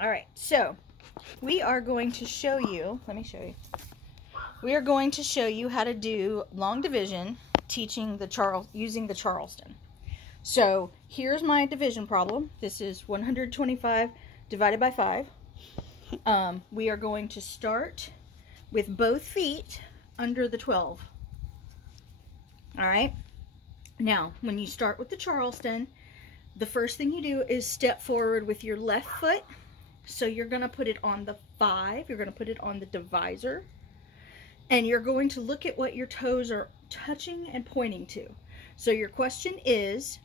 All right, so we are going to show you, let me show you. We are going to show you how to do long division using the Charleston. So here's my division problem. This is 125 divided by 5. We are going to start with both feet under the 12. All right. Now, when you start with the Charleston, the first thing you do is step forward with your left foot. So you're going to put it on the 5. You're going to put it on the divisor. And you're going to look at what your toes are touching and pointing to. So your question is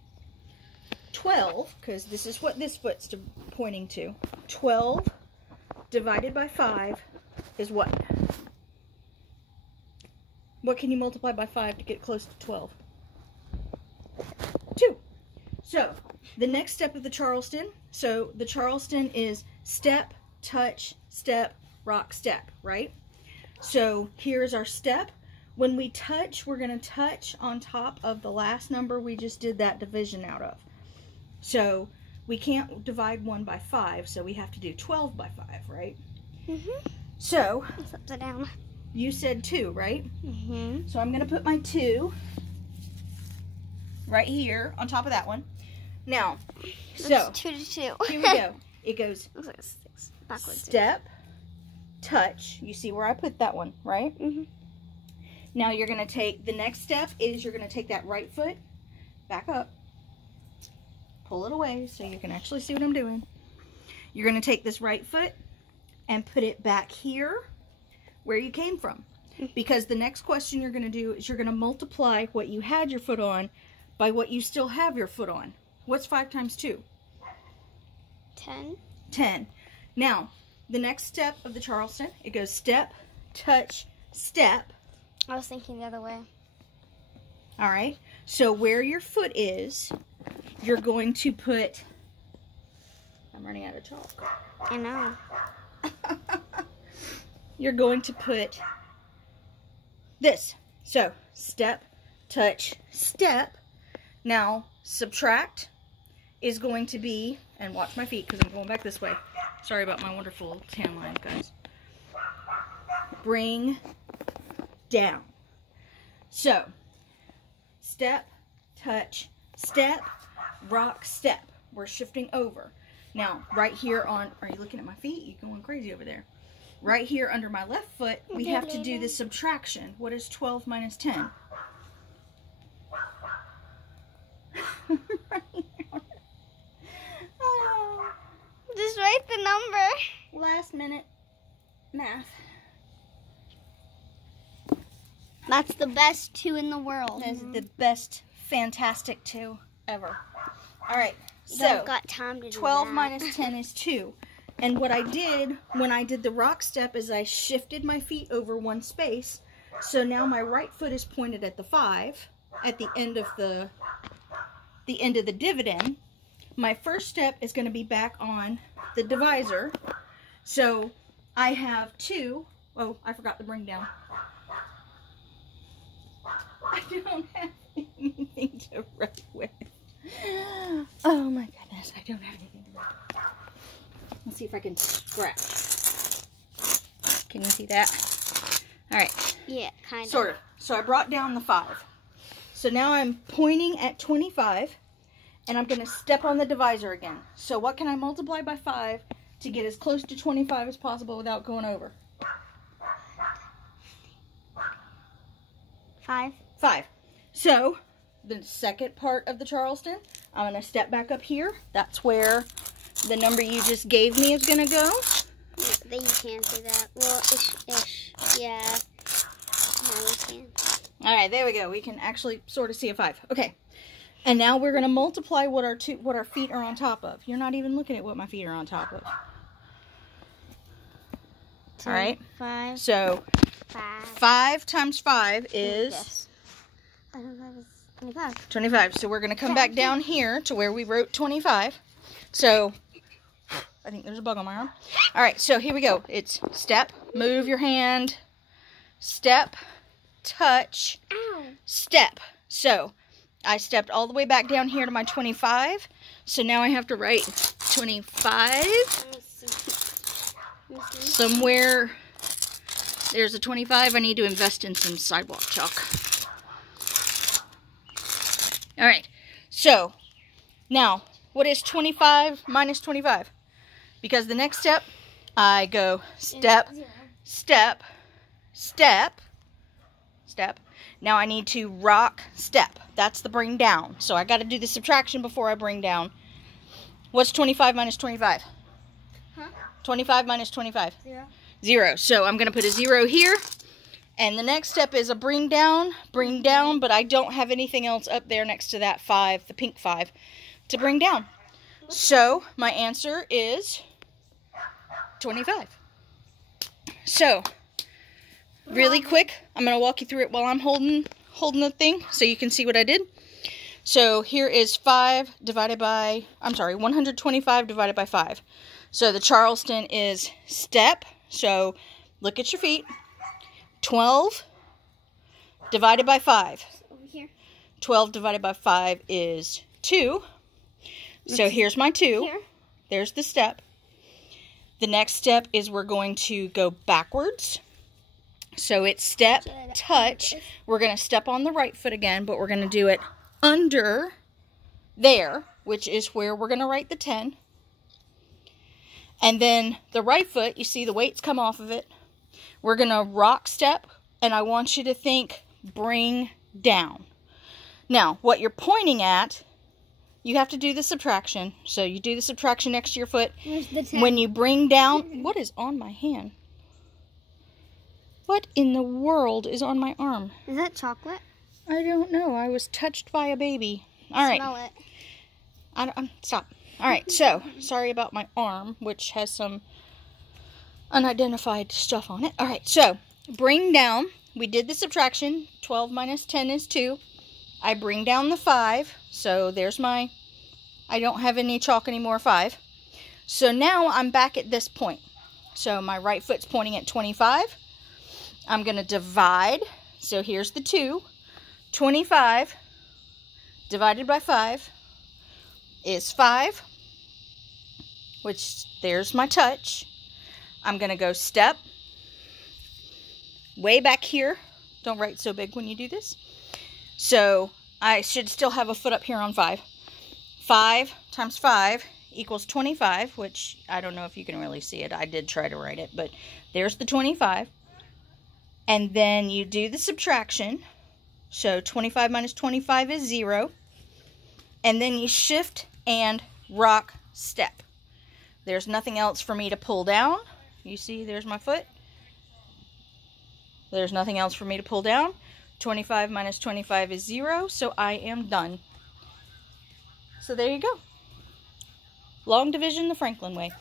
12, because this is what this foot's pointing to. 12 divided by 5 is what? What can you multiply by 5 to get close to 12? 2. So the next step of the Charleston, so the Charleston is step, touch, step, rock, step, right? So here's our step. When we touch, we're going to touch on top of the last number we just did that division out of. So we can't divide 1 by 5, so we have to do 12 by 5, right? Mm-hmm. So, it's upside down. You said 2, right? Mm-hmm. So I'm going to put my 2 right here on top of that one. Now, so 2 to 2. Here we go. It goes Looks like a 6 backwards. Step, touch. You see where I put that one, right? Mm-hmm. Now you're going to take, the next step is you're going to take that right foot, back up, pull it away so you can actually see what I'm doing. You're going to take this right foot and put it back here where you came from. Because the next question you're going to do is you're going to multiply what you had your foot on by what you still have your foot on. What's 5 times 2? 10. 10. Now, the next step of the Charleston, it goes step, touch, step. I was thinking the other way. All right. So where your foot is, you're going to put, I'm running out of chalk. I know. You're going to put this. So step, touch, step. Now subtract is going to be, and watch my feet because I'm going back this way. Sorry about my wonderful tan line, guys. Bring down. So step, touch, step, rock, step. We're shifting over. Now, right here on, are you looking at my feet? You're going crazy over there. Right here under my left foot, we have to do the subtraction. What is 12 minus 10? Oh. Just write the number. Last minute math. That's the best 2 in the world. That is the best, fantastic 2 ever. All right, so Don't got time to do 12 that. minus 10 is 2. And what I did when I did the rock step is I shifted my feet over one space. So now my right foot is pointed at the 5 at the end of the dividend. My first step is going to be back on the divisor. So I have 2. Oh, I forgot to bring down. I don't have anything to write with. Oh my goodness, I don't have anything to write with. Let's see if I can scratch. Can you see that? All right. Yeah, kind of. Sort of. So I brought down the 5. So now I'm pointing at 25, and I'm going to step on the divisor again. So what can I multiply by 5 to get as close to 25 as possible without going over? 5. 5. So the second part of the Charleston, I'm going to step back up here. That's where the number you just gave me is going to go. Then you can't do that. Well, ish. Yeah. No, you can't. All right, there we go. We can actually sort of see a 5. Okay. And now we're going to multiply what our feet are on top of. You're not even looking at what my feet are on top of. 2, All right. 5. So 5 times 5 is Yes. 25. 25. So we're going to come back down here to where we wrote 25. So I think there's a bug on my arm. All right, so here we go. It's step, move your hand, step, touch, Ow. step. So I stepped all the way back down here to my 25. So now I have to write 25. Let me Somewhere there's a 25. I need to invest in some sidewalk chalk. Alright, so now what is 25 minus 25? Because the next step, I go step, step, step, step. Now I need to rock, step. That's the bring down. So I got to do the subtraction before I bring down. What's 25 minus 25? Huh? 25 minus 25? 0. 0. So I'm going to put a 0 here. And the next step is a bring down, but I don't have anything else up there next to that 5, the pink 5, to bring down. So my answer is 25. So, really quick, I'm going to walk you through it while I'm holding the thing so you can see what I did. So here is 125 divided by 5. So the Charleston is step. So look at your feet. 12 divided by 5. Over here. 12 divided by 5 is 2. So here's my 2. Here. There's the step. The next step is we're going to go backwards. So it's step, touch. We're going to step on the right foot again, but we're going to do it under there, which is where we're going to write the 10. And then the right foot, you see the weights come off of it. We're going to rock step, and I want you to think bring down. Now, what you're pointing at, you have to do the subtraction. So you do the subtraction next to your foot. Where's the 10? When you bring down, what is on my hand? What in the world is on my arm? Is that chocolate? I don't know. I was touched by a baby. All right. Smell it. Stop. All right. So, sorry about my arm, which has some unidentified stuff on it. All right. So, bring down. We did the subtraction. 12 minus 10 is 2. I bring down the 5. So, there's my, I don't have any chalk anymore, 5. So, now I'm back at this point. So, my right foot's pointing at 25. I'm going to divide. So, here's the 2. 25 divided by 5 is 5, which there's my touch. I'm going to go step way back here. Don't write so big when you do this. So I should still have a foot up here on 5. 5 times 5 equals 25, which I don't know if you can really see it. I did try to write it, but there's the 25. And then you do the subtraction. So 25 minus 25 is 0. And then you shift and rock step. There's nothing else for me to pull down. You see, there's my foot. There's nothing else for me to pull down. 25 minus 25 is 0, so I am done. So there you go. Long division the Franklin way.